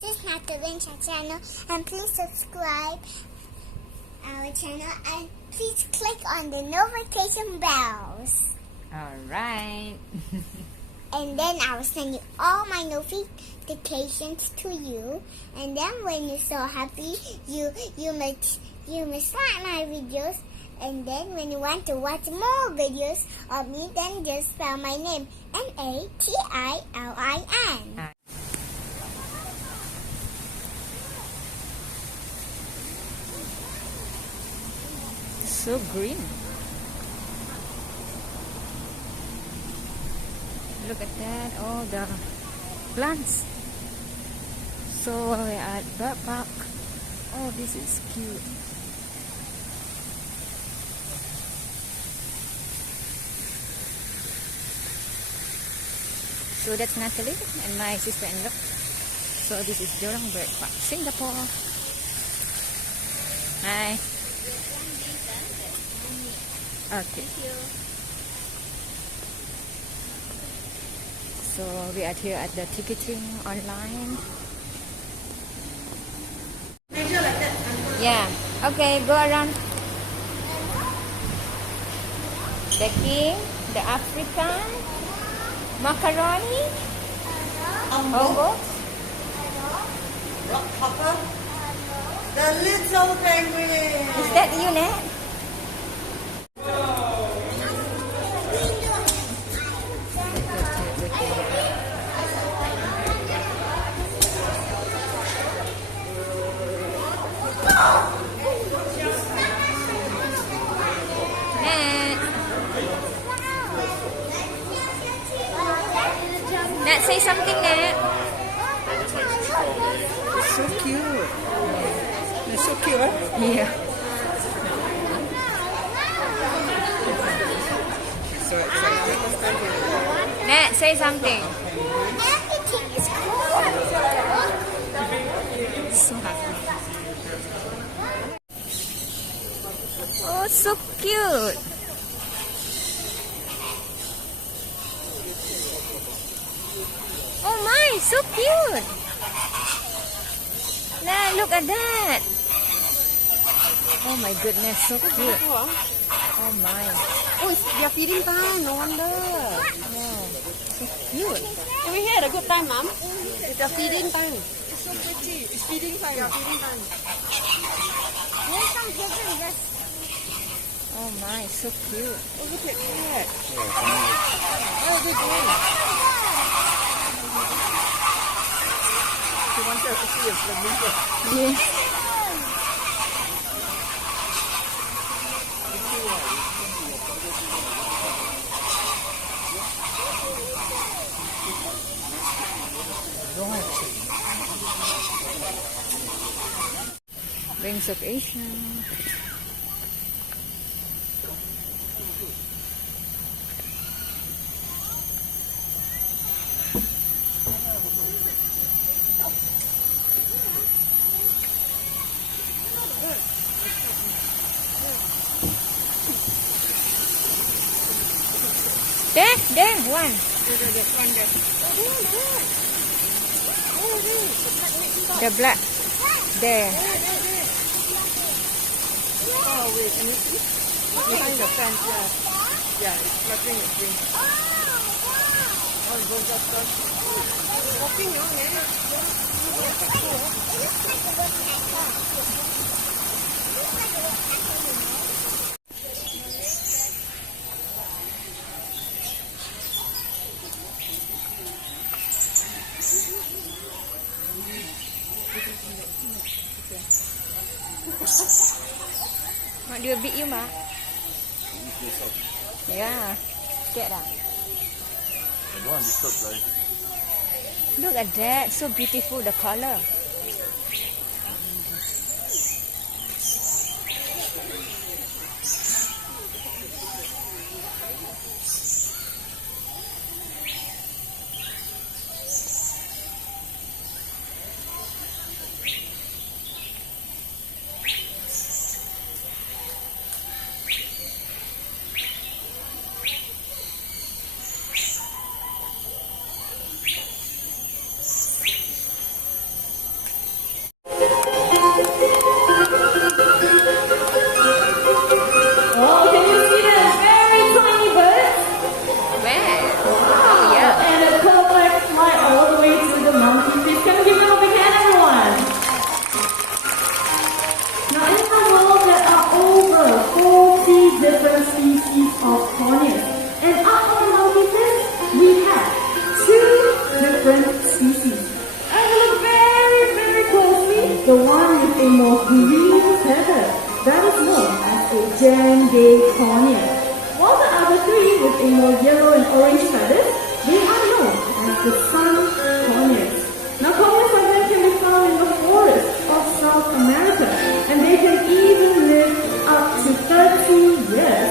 This is Natalie channel, and please subscribe our channel and please click on the notification bells. Alright. And then I will send you all my notifications to you. And then when you're so happy, you must like my videos. And then when you want to watch more videos of me, then just spell my name Natilin. So green. Look at that, all the plants. So we're at bird park. Oh, this is cute. So that's Natalie and my sister-in-law. So this is Jurong Bird Park, Singapore. Hi. Okay. Thank you. So we are here at the ticketing online. Yeah. Okay, go around. The king, the African, macaroni, oboe, rock hopper, the little penguin. Is that you, Nat? Nat, say something, Nat. It's so cute. It's so cute, huh? Yeah. So excited. Nat, say something. Everything is cool. So happy. Oh, so cute. Oh my, so cute. Nah, look at that. Oh my goodness, so cute. Oh my. Oh, they're feeding time. No wonder. Oh, so cute. Can we had a good time, Mom? It's a feeding time. It's so pretty. It's feeding time. Yeah, feeding time. There's some different just Oh my, so cute. Oh, look at that. What are they doing? She wants us to see a flamingo. Yeah. Rings of Asia. There, one. The black. There. Oh, wait, can you see? Behind the fence, yeah. Yeah, it's fluttering its wings. Oh, it goes up, walking on it. Mak dia beat you, Mak? Yeah. Scared ah? I don't want to disturb, right? Look at that. So beautiful, the color. of green feather that is known as a Jan-day cornea. While the other three with a more yellow and orange feathers, they are known as the sun corneas. Now corneas like them can be found in the forests of South America, and they can even live up to 30 years.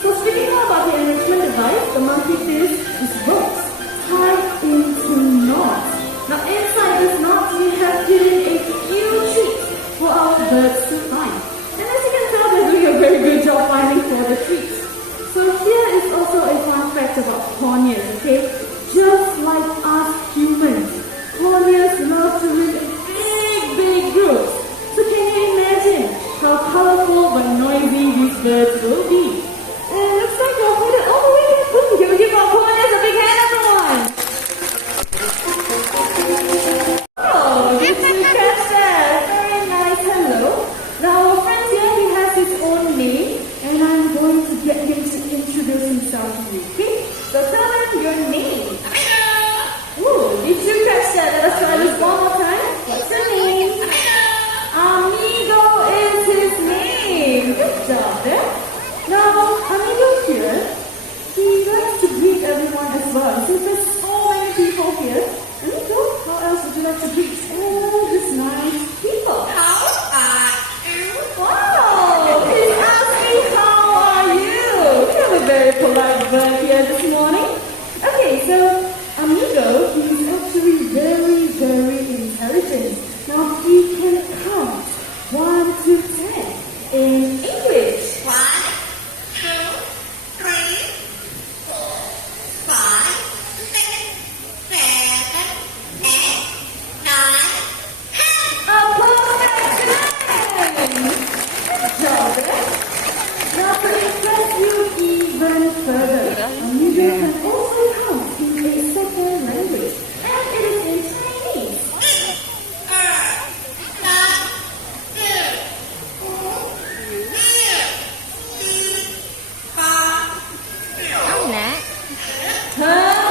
So speaking more about the enrichment device, the monkey fish is ropes tied into knots. Now inside this knot we have hidden a few treats for our birds to find. And as you can tell, they're doing a very good job finding for the treats. So here is also a fun fact about corneas, okay? Just like us humans, corneas love to live in big groups. So can you imagine how colorful but noisy these birds will be? And looks like we're headed all the way back home. Can we give our corneas a big hand, everyone? Oh, did you catch that? Very nice, hello. Now our friend here, he has his own name, and I'm going to get him to introduce himself to you, okay? So tell him your name. Ooh, did you catch that? Let us try this one more time. What's your name? Amigo is his name. Good job there. Now, Amigo here, he likes to greet everyone as well. Since there's so many people here, Amigo, how else would you like to greet all these nice people? Wow! He's asking how are you? We have a very polite bird here this morning. Okay, so Amigo, he's actually very, very intelligent. Now he can count 1 to 10 in English. 1, 2, 3, 4, 5, 6, 7, 8, 9, 10. A perfect 10! Good job, eh? Now to impress you even further, Amigo can also count in a second language, and it is in Chinese. 1, 2, 3, 4, 5, 6, 7, 8. Không nè. Hao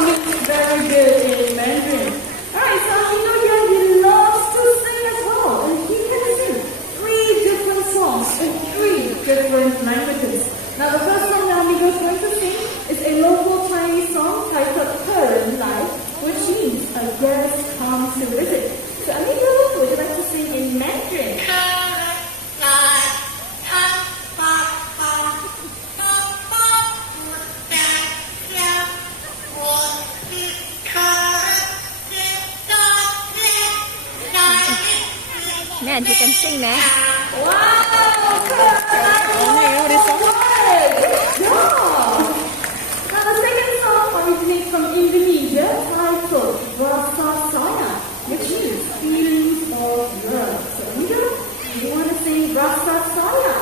means very good in Mandarin. Alright, so Amigo here, he loves to sing as well, and he can sing 3 different songs in 3 different languages. Now the first song that Amigo is going to sing is a local Chinese song titled Current Life, which means a guest comes to visit. So Amigo, would you like to sing in Mandarin? Nè, chị can sing nè. Wow! Good job! Now the second song originates from Indonesia, titled Rasa Saya, which means feelings of love. So Amigo, do you want to sing Rasa Saya?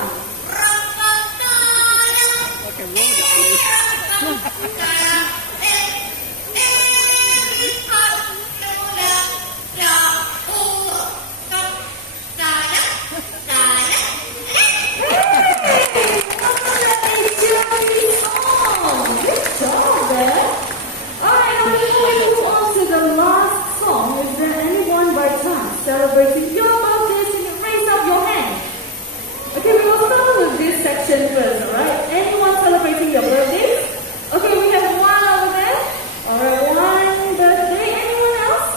Celebrating your birthday, so you raise up your hand. Okay, we will start with this section first, alright? Anyone celebrating your birthday? Okay, we have one over there. Alright, one birthday. Anyone else?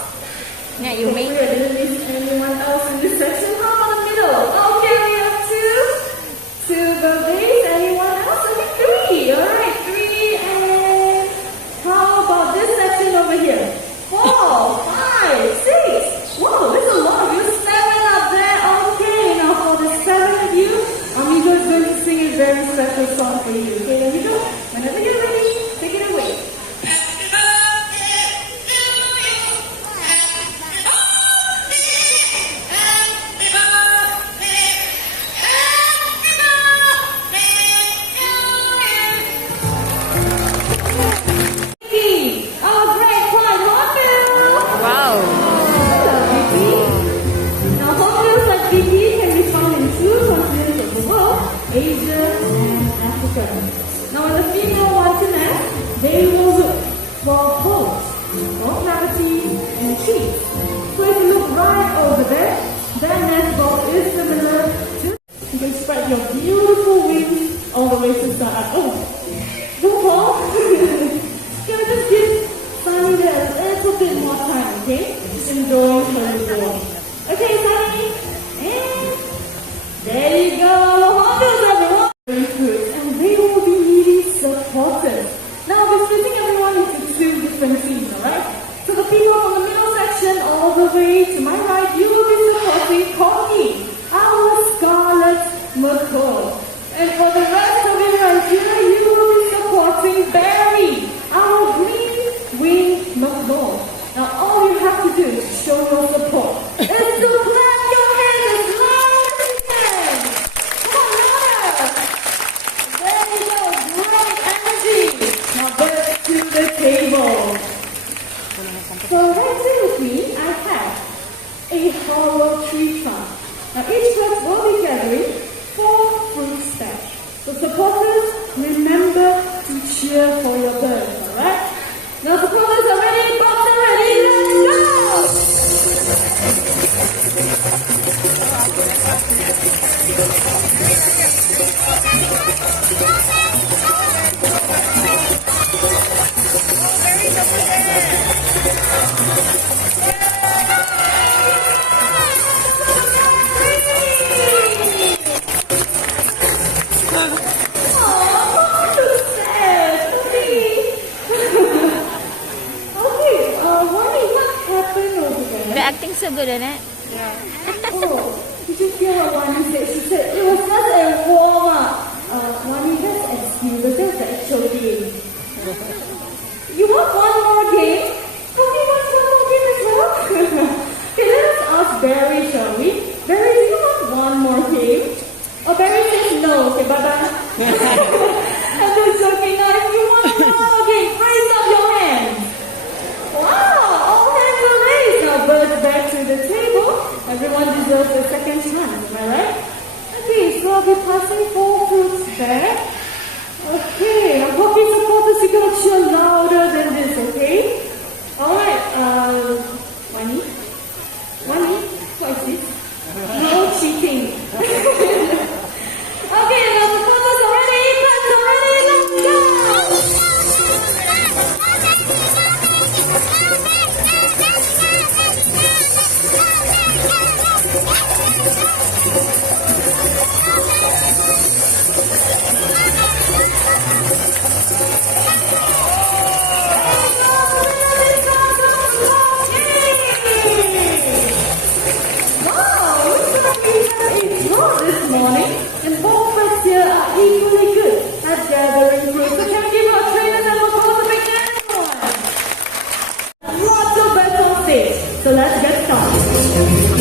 Nè, you Okay, mean. I didn't miss anyone else in this section. How about the middle? Okay, we have two birthdays. Anyone else? Okay, 3. Alright, 3. And how about this section over here? 4, 5, 6. Whoa, there's a lot of you well, gravity and trees. So if you look right over there, that nest box is similar to. You can spread your beautiful wings all the way to the side. Oh, don't fall. Can we just give Sunny there a little bit more time, okay? Just enjoying her walk. Okay, Sunny. And there you go. Hondas, everyone. Very good. And they will be eating supporters. Now we're splitting everyone into two different teams, alright? So the people from the middle section all the way to my right, you will be supporting Corky, our scarlet macaw. And for the rest of it right here, you will be supporting Barry, our green-winged macaw. Now all you have to do to show your support is to clap your hands as loud as you can. Come on, louder. There you go, great energy. Now back to the table. So right here with me, I have a hollow tree trunk. Now each class will be gathering 4 fruit stacks. So supporters, remember to cheer for your birds, alright? Now supporters are ready, box are ready, They're acting so good, isn't it? Oh, did you hear what Wani said? She said it was just a warm-up. Wani, that's excuses. That's the actual game. You want one more game? Coffee wants one more game as well? Okay, let us ask Barry, shall we? Barry, do you want one more game? Oh, Barry says no. Okay, bye-bye. I'm just joking. Now, if you want one more game, raise up your hands. Wow, all hands are raised. Now birds back to the table. Everyone deserves a second chance, am I right? Okay, so I'll be passing 4 fruits back. Okay, I'm hoping supporters you gotta cheer louder than this, okay? Alright, Wani? What is this? No cheating. Okay, now supporters are ready, birds are ready, let's go! This morning, and both of us here are equally good at gathering fruit. So can we give our trainers and locals a big hand? Lots of birds on stage, so let's get started.